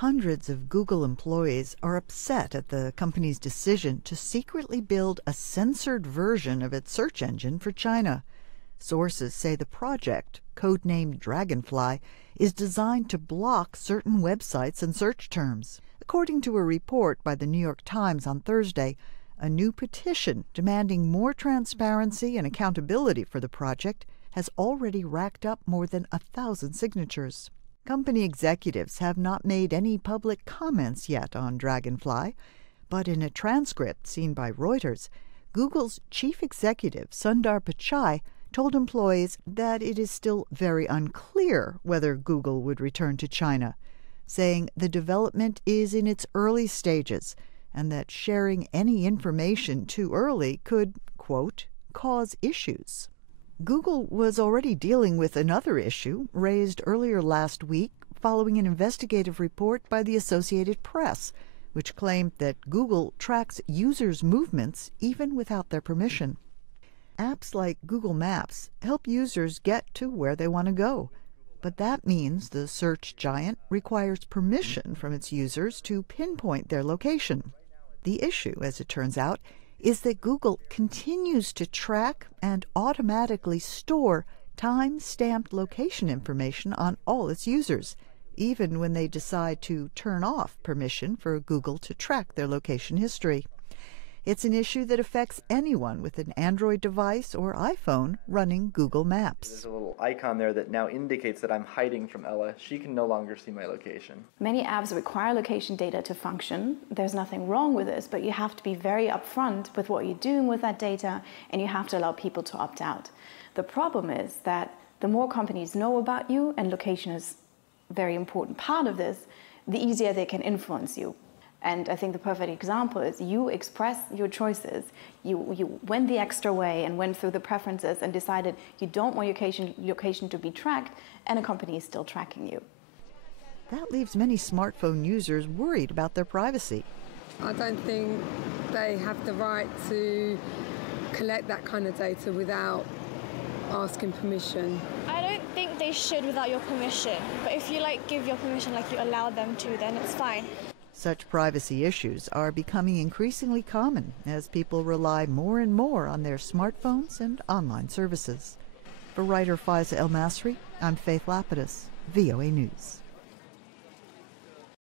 Hundreds of Google employees are upset at the company's decision to secretly build a censored version of its search engine for China. Sources say the project, codenamed Dragonfly, is designed to block certain websites and search terms. According to a report by the New York Times on Thursday, a new petition demanding more transparency and accountability for the project has already racked up more than 1,000 signatures. Company executives have not made any public comments yet on Dragonfly, but in a transcript seen by Reuters, Google's chief executive, Sundar Pichai, told employees that it is still very unclear whether Google would return to China, saying the development is in its early stages and that sharing any information too early could, quote, cause issues. Google was already dealing with another issue raised earlier last week following an investigative report by the Associated Press, which claimed that Google tracks users' movements even without their permission. Apps like Google Maps help users get to where they want to go, but that means the search giant requires permission from its users to pinpoint their location. The issue, as it turns out, is that Google continues to track and automatically store time-stamped location information on all its users, even when they decide to turn off permission for Google to track their location history. It's an issue that affects anyone with an Android device or iPhone running Google Maps. There's a little icon there that now indicates that I'm hiding from Ella. She can no longer see my location. Many apps require location data to function. There's nothing wrong with this, but you have to be very upfront with what you're doing with that data, and you have to allow people to opt out. The problem is that the more companies know about you, and location is a very important part of this, the easier they can influence you. And I think the perfect example is you express your choices. You went the extra way and went through the preferences and decided you don't want your location to be tracked, and a company is still tracking you. That leaves many smartphone users worried about their privacy. I don't think they have the right to collect that kind of data without asking permission. I don't think they should without your permission, but if you give your permission, you allow them to, then it's fine. Such privacy issues are becoming increasingly common as people rely more and more on their smartphones and online services. For writer Faiza El Masri, I'm Faith Lapidus, VOA News.